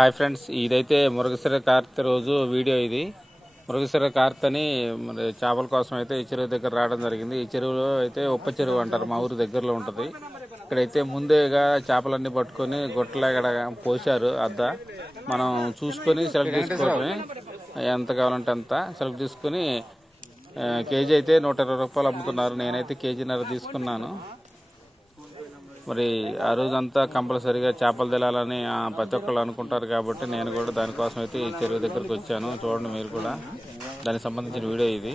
Hi friends, ఇదైతే మృగశిర కార్తె రోజు video. ఇది మృగశిర కార్తె అని మరి చేపల కోసం అయితే ఈ చెరువు దగ్గర రావడం జరిగింది. ఈ చెరువులో అయితే ఉప్ప చెరువు అంటారు, మా ఊరు దగ్గరలో ఉంటుంది. ఇక్కడైతే ముందేగా చేపలన్నీ పట్టుకొని గుట్టలు ఇక్కడ పోసారు. మనం చూసుకొని సెలెక్ట్ చేసుకోవడమే, ఎంత కావాలంటే అంత సెలెక్ట్ చేసుకుని కేజీ అయితే 120 రూపాయలు అమ్ముతున్నారు. నేనైతే కేజీన్నర తీసుకున్నాను. మరి ఆ రోజంతా కంపల్సరీగా చేపలు తెలాలని ప్రతి ఒక్కళ్ళు అనుకుంటారు కాబట్టి నేను కూడా దానికోసం అయితే ఈ చెరువు దగ్గరకు వచ్చాను. చూడండి మీరు కూడా, దానికి సంబంధించిన వీడియో ఇది.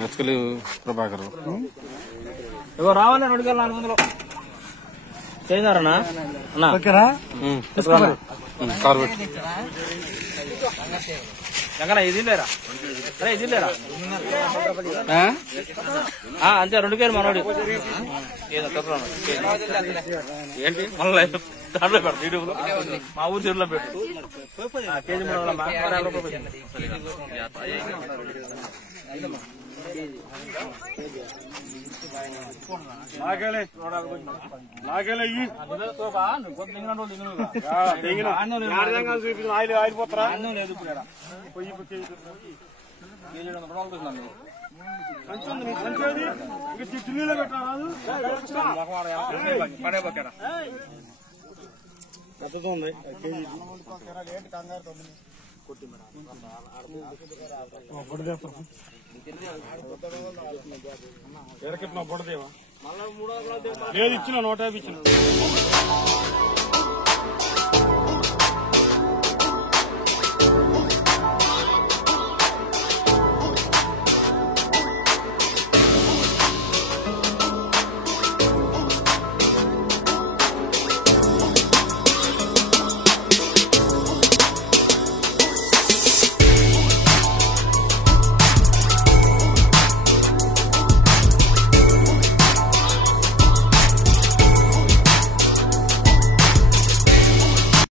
వెతుకలు ప్రభాకర్ రావాలి 2,400 చేశారన్నా ఎక్కడ ఇది లేరా? అరే ఇది లేరా? అంతే 2 కేజీలు మనోడి ఏంటి మళ్ళీ దాంట్లో పెట్టు, యూట్యూబ్ లో మా ఊరు చెరువులో పెట్టు. కేజీ లేదు ఇచ్చిన 150 ఇచ్చిన.